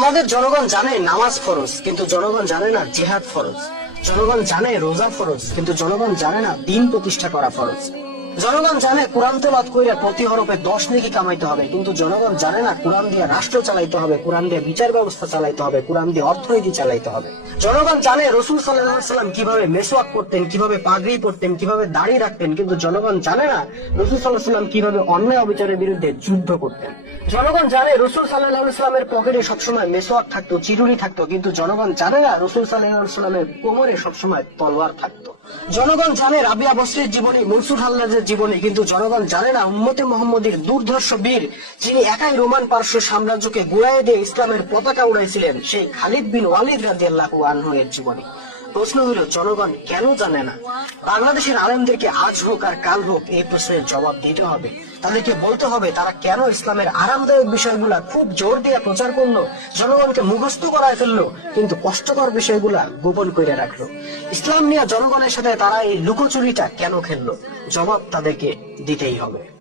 আমাদের জনগণ জানে নামাজ ফরজ, কিন্তু জনগণ জানে না জিহাদ ফরজ। জনগণ জানে রোজা ফরজ, কিন্তু জনগণ জানে না দিন প্রতিষ্ঠা করা ফরজ। জনগণ জানে কোরআন তেলাত কইরা প্রতি হরফে দশ নেকি কামাইতে হবে, কিন্তু জনগণ জানে না কোরআন দিয়ে রাষ্ট্র চালাইতে হবে, কোরআন দিয়ে বিচার ব্যবস্থা চালাইতে হবে, কোরআন দিয়ে অর্থনীতি চালাইতে হবে। জনগণ জানে রসুল সাল্লাম কীভাবে মেসোয়াক করতেন, কীভাবে পাগড়ি পরতেন, কীভাবে দাড়ি রাখতেন, কিন্তু জনগণ জানে না রসুল সাল্লাহ সাল্লাম কীভাবে অন্যায় অবিচারের বিরুদ্ধে যুদ্ধ করতেন। জনগণ জানে রসুল সাল্লাহ সাল্লামের পকেটে সবসময় মেসোয়াক থাকতো, চিরুনি থাকতো, কিন্তু জনগণ জানে না রসুল সাল্লাহ সাল্লামের কোমরে সবসময় তলোয়ার থাকতো। জনগণ জানে রাবিয়া বসরির জীবনী, মনসুর হাল্লাজের জীবনী, কিন্তু জনগণ জানে না উম্মতে মোহাম্মদীর দুর্ধর্ষ বীর, যিনি একাই রোমান পার্শ্ব সাম্রাজ্যকে গুড়াই দিয়ে ইসলামের পতাকা উড়াইছিলেন, সেই খালিদ বিন ওয়ালিদ রাজিয়াল্লাহ আনহের জীবনী। প্রশ্ন হলো, জনগণ কেন জানে না? বাংলাদেশের আলেমদেরকে আজ হোক আর কাল হোক এই প্রশ্নের জবাব দিতে হবে। তাদেরকে বলতে হবে, তারা কেন ইসলামের আরামদায়ক বিষয়গুলা খুব জোর দিয়ে প্রচার করল, জনগণকে মুখস্থ করায় ফেলল, কিন্তু কষ্টকর বিষয়গুলা গোপন করে রাখল। ইসলাম নিয়ে জনগণের সাথে তারা এই লুকোচুরিটা কেন খেললো? জবাব তাদেরকে দিতেই হবে।